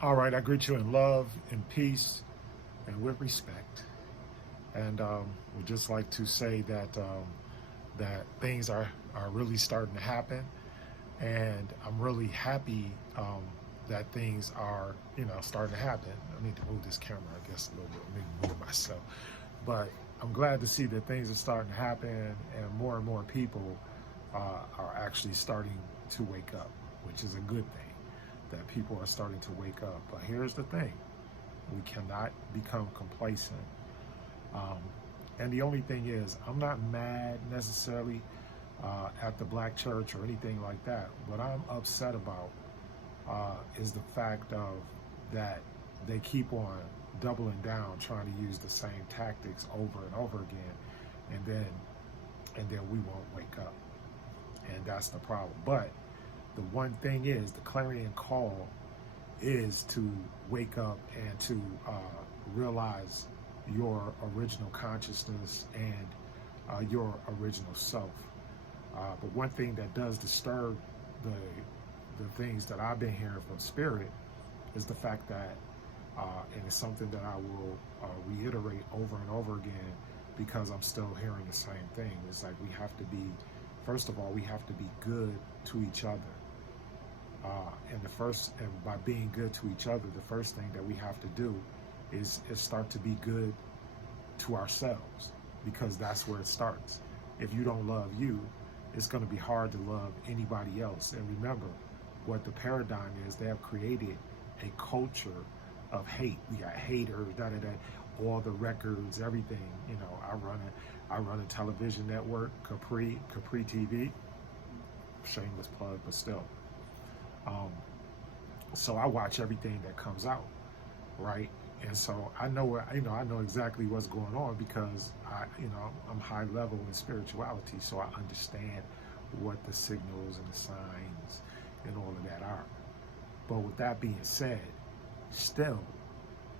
All right, I greet you in love, in peace, and with respect. And would just like to say that things are really starting to happen, and I'm really happy that things are starting to happen. I need to move this camera, I guess, a little bit. I need to move myself, but I'm glad to see that things are starting to happen, and more people are actually starting to wake up, which is a good thing. That people are starting to wake up. But here's the thing: we cannot become complacent. And the only thing is, I'm not mad necessarily at the black church or anything like that. What I'm upset about is the fact of that they keep on doubling down, trying to use the same tactics over and over again, and then we won't wake up, and that's the problem. But the one thing is, the clarion call is to wake up and to realize your original consciousness and your original self. But one thing that does disturb the things that I've been hearing from Spirit is the fact that, and it's something that I will reiterate over and over again, because I'm still hearing the same thing. It's like we have to be, first of all, we have to be good to each other. And by being good to each other, the first thing that we have to do is start to be good to ourselves, because that's where it starts. If you don't love you, it's going to be hard to love anybody else. And remember what the paradigm is. They have created a culture of hate. We got haters, all the records, everything. I run a television network, KhepriiTV. Shameless plug, but still. So I watch everything that comes out, right? And so I know exactly what's going on, because I'm high level in spirituality, so I understand what the signals and the signs and all of that are. But with that being said, still,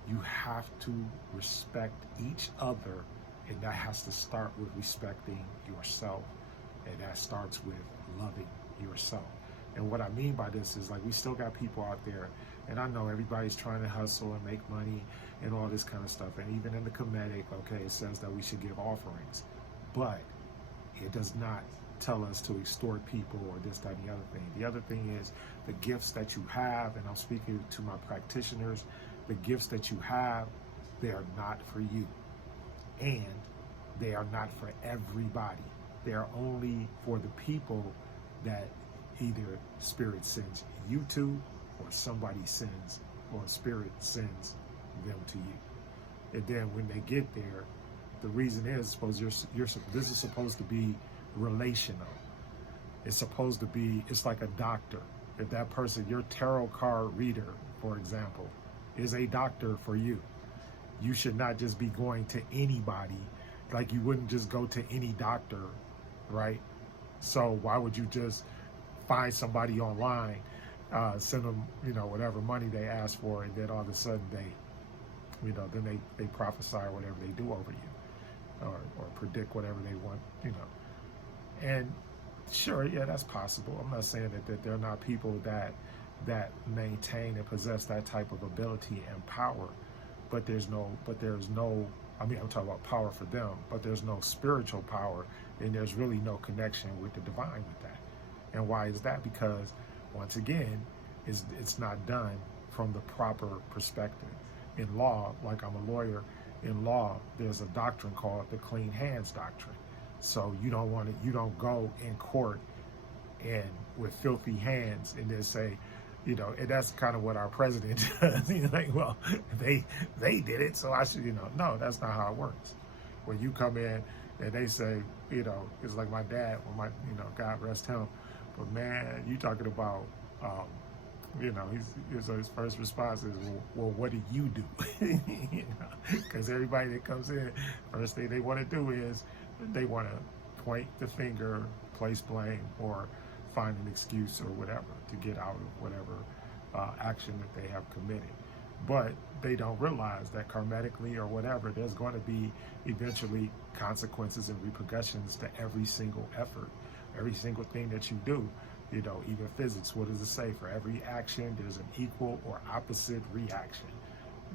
you have to respect each other, and that has to start with respecting yourself, and that starts with loving yourself. And what I mean by this is, like, we still got people out there, and I know everybody's trying to hustle and make money and all this kind of stuff. And even in the Kemetic, okay, it says that we should give offerings, but it does not tell us to extort people or this, that, and the other thing. The other thing is the gifts that you have, and I'm speaking to my practitioners, the gifts that you have, they are not for you, and they are not for everybody. They are only for the people that either Spirit sends you to, or somebody sends, or Spirit sends them to you. And then when they get there, the reason is, suppose this is supposed to be relational. It's supposed to be, it's like a doctor. If that person, your tarot card reader, for example, is a doctor for you, you should not just be going to anybody. Like, you wouldn't just go to any doctor, right? So why would you just find somebody online, send them, whatever money they ask for, and then all of a sudden then they prophesy or whatever they do over you, or predict whatever they want, And sure, yeah, that's possible. I'm not saying that there are not people that maintain and possess that type of ability and power, but there's no, I mean, I'm talking about power for them, but there's no spiritual power, and there's really no connection with the divine with that. And why is that? Because, once again, it's not done from the proper perspective. In law, like, I'm a lawyer, in law, there's a doctrine called the clean hands doctrine. So you don't go in court and with filthy hands and then say, and that's kind of what our president does. He's like, well, they did it, so I should, no, that's not how it works. When you come in and they say, it's like my dad, when God rest him, but man, you talking about, his first response is, well, what do you do? Because everybody that comes in, first thing they want to do is they want to point the finger, place blame, or find an excuse or whatever to get out of whatever action that they have committed. But they don't realize that karmatically or whatever, there's going to be eventually consequences and repercussions to every single effort, every single thing that you do. You know, even physics, what does it say? For every action, there's an equal or opposite reaction.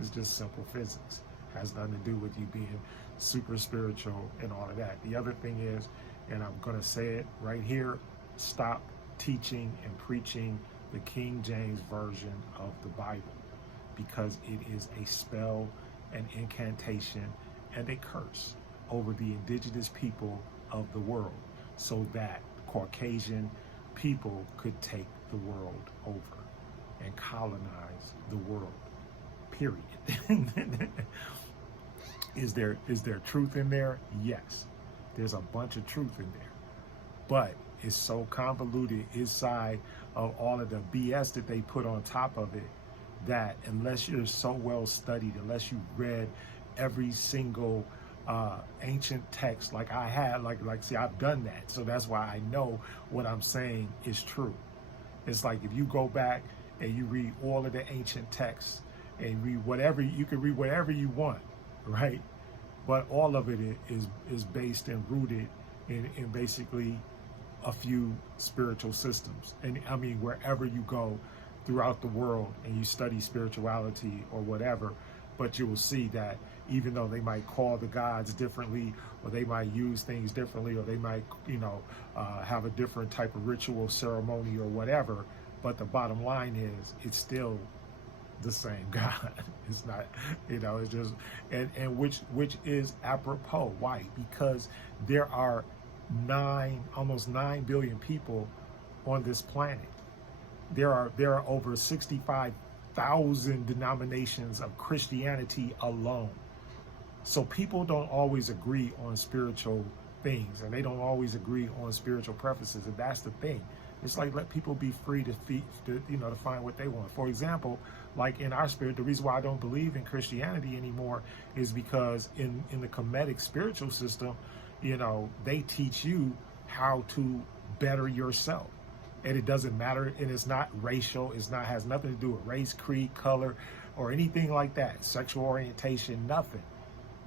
It's just simple physics. Has nothing to do with you being super spiritual and all of that. The other thing is, and I'm going to say it right here, stop teaching and preaching the King James Version of the Bible, because it is a spell, an incantation, and a curse over the indigenous people of the world, so that Caucasian people could take the world over and colonize the world, period. Is there truth in there? Yes, there's a bunch of truth in there, but it's so convoluted inside of all of the BS that they put on top of it, that unless you're so well studied, unless you read every single ancient text like I had, see, I've done that, so that's why I know what I'm saying is true. It's like if you go back and you read all of the ancient texts and read whatever, you can read whatever you want, right? But all of it is based and rooted in basically a few spiritual systems. And I mean, wherever you go throughout the world and you study spirituality or whatever, but you will see that even though they might call the gods differently, or they might use things differently, or they might, you know, have a different type of ritual ceremony or whatever, but the bottom line is it's still the same God. It's not, you know, it's just, and which is apropos. Why? Because there are almost 9 billion people on this planet. There are over 65,000 denominations of Christianity alone. So people don't always agree on spiritual things, and they don't always agree on spiritual preferences, and that's the thing. It's like, let people be free to find what they want. For example, like in our spirit, the reason why I don't believe in Christianity anymore is because in the Kemetic spiritual system, you know, they teach you how to better yourself. And it doesn't matter, and it's not racial, has nothing to do with race, creed, color, or anything like that, sexual orientation, nothing.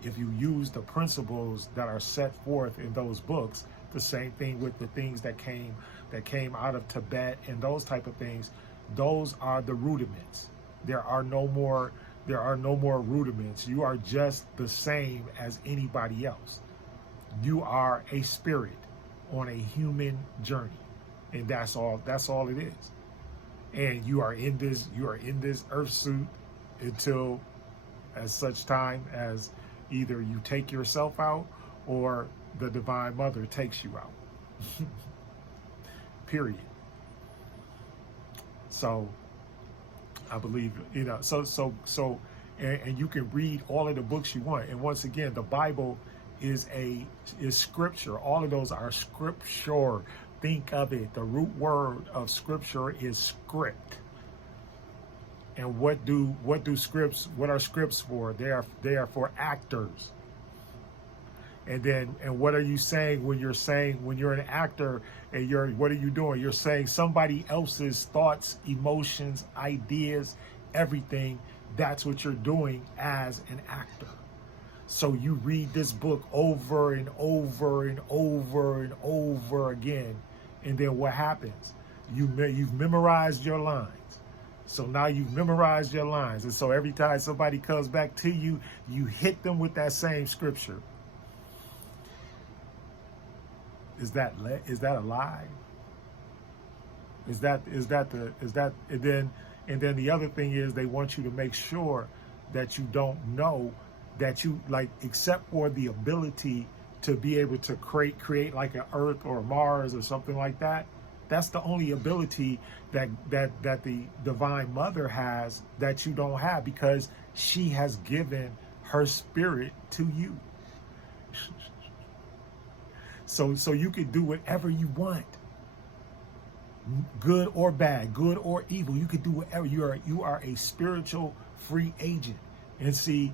If you use the principles that are set forth in those books, the same thing with the things that came out of Tibet and those type of things, those are the rudiments. There are no more rudiments. You are just the same as anybody else. You are a spirit on a human journey, and that's all it is. And you are in this earth suit until as such time as either you take yourself out or the Divine Mother takes you out. Period. So I believe, you know, and you can read all of the books you want. And once again, the Bible is scripture. All of those are scripture. Think of it. The root word of scripture is script. And what are scripts for? They are for actors. And what are you saying when you're an actor and what are you doing? You're saying somebody else's thoughts, emotions, ideas, everything. That's what you're doing as an actor. So you read this book over and over and over and over again. And then what happens? You've memorized your lines. So now you've memorized your lines. And so every time somebody comes back to you, you hit them with that same scripture. Is that a lie? And then the other thing is they want you to make sure that you don't know that you, like, except for the ability to be able to create like an Earth or Mars or something like that. That's the only ability that the Divine Mother has that you don't have, because she has given her spirit to you. So you can do whatever you want, good or bad, good or evil. You can do whatever. You are a spiritual free agent. And see,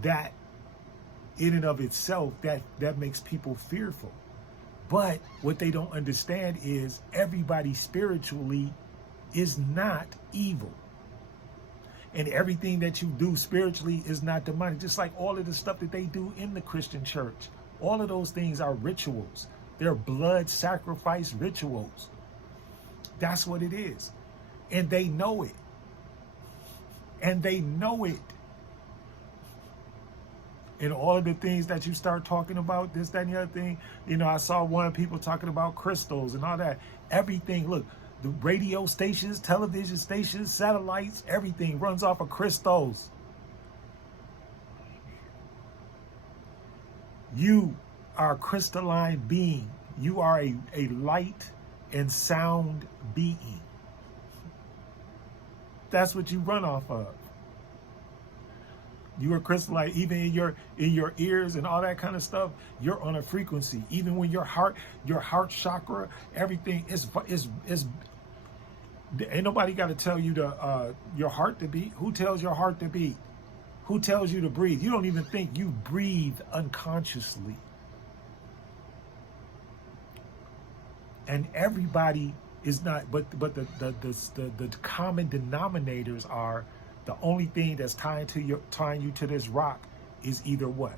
that in and of itself, that makes people fearful. But what they don't understand is everybody spiritually is not evil. And everything that you do spiritually is not demonic. Just like all of the stuff that they do in the Christian church. All of those things are rituals. They're blood sacrifice rituals. That's what it is. And they know it. And they know it. And all of the things that you start talking about, this, that, and the other thing, you know, I saw one people talking about crystals and all that. Everything, look, the radio stations, television stations, satellites, everything runs off of crystals. You are a crystalline being. You are a light and sound being. That's what you run off of. You are crystalline, even in your ears and all that kind of stuff. You're on a frequency. Even when your heart chakra, everything is. Ain't nobody got to tell you your heart to beat. Who tells your heart to beat? Who tells you to breathe? You don't even think you breathe unconsciously. And everybody is not. But the common denominators are. The only thing that's tying you to this rock is either what?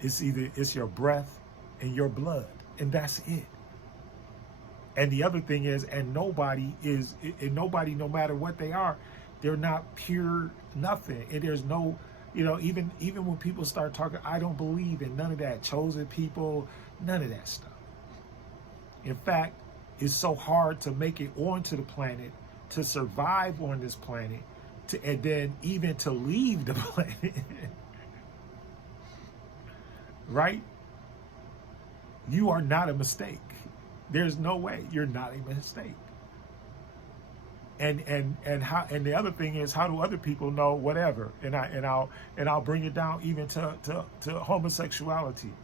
It's your breath and your blood, and that's it. And the other thing is, nobody, no matter what they are, they're not pure nothing. And there's no, you know, even when people start talking, I don't believe in none of that. Chosen people, none of that stuff. In fact, it's so hard to make it onto the planet, to survive on this planet, and then even to leave the planet. Right? You are not a mistake. There's no way you're not a mistake. And the other thing is, how do other people know whatever? And I'll bring it down even to homosexuality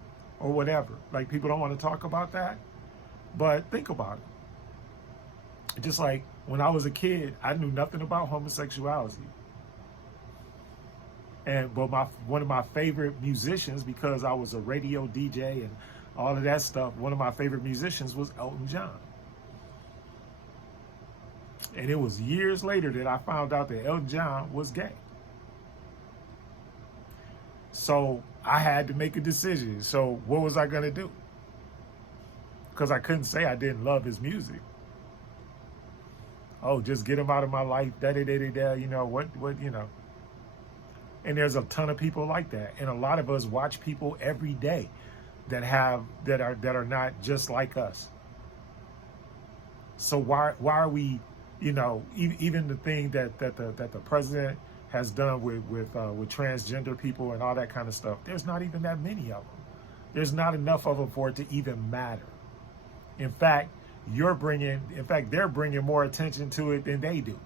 or whatever. Like, people don't want to talk about that, but think about it. Just like when I was a kid, I knew nothing about homosexuality. But one of my favorite musicians, because I was a radio DJ and all of that stuff, one of my favorite musicians was Elton John. And it was years later that I found out that Elton John was gay. So I had to make a decision. So what was I going to do? Because I couldn't say I didn't love his music. Oh, just get him out of my life, you know, what, you know. And there's a ton of people like that. And a lot of us watch people every day that are not just like us. So why are we, you know, even the thing that the president has done with transgender people and all that kind of stuff, there's not even that many of them. There's not enough of them for it to even matter. In fact, they're bringing more attention to it than they do.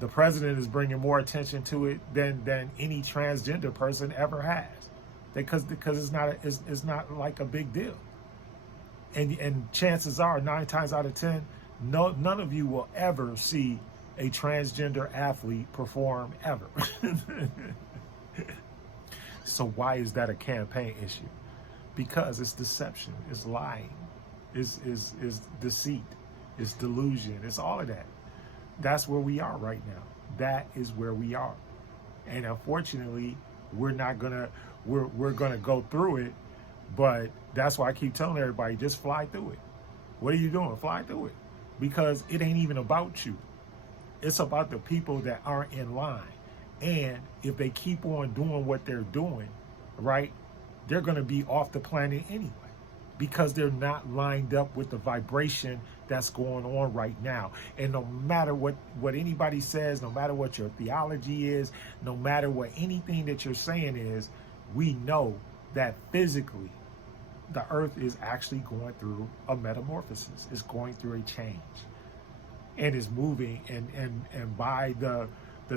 The president is bringing more attention to it than any transgender person ever has, because it's not like a big deal. And chances are, 9 times out of 10, none of you will ever see a transgender athlete perform ever. So why is that a campaign issue? Because it's deception, it's lying, it's deceit, it's delusion, it's all of that. That's where we are right now. That is where we are. And unfortunately, we're gonna go through it, but that's why I keep telling everybody, just fly through it. What are you doing? Fly through it. Because it ain't even about you. It's about the people that aren't in line. And if they keep on doing what they're doing, right, they're gonna be off the planet anyway, because they're not lined up with the vibration that's going on right now. And no matter what anybody says, no matter what your theology is, no matter what anything that you're saying is, we know that physically the earth is actually going through a metamorphosis. It's going through a change, and is moving, and by the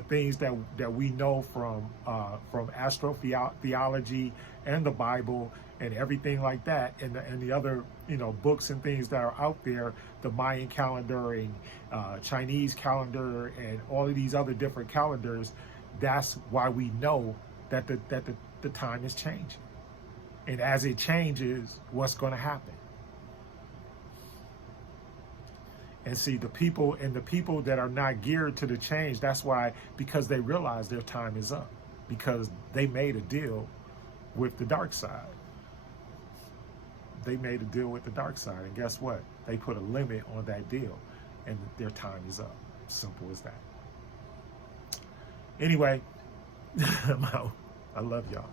things that we know from astrotheology and the Bible and everything like that, and the other, you know, books and things that are out there, the Mayan calendar and Chinese calendar and all of these other different calendars. That's why we know that the time is changing. And as it changes, what's going to happen? And see, the people that are not geared to the change, that's why, because they realize their time is up, because they made a deal with the dark side. They made a deal with the dark side, and guess what? They put a limit on that deal, and their time is up. Simple as that. Anyway, I'm out. I love y'all.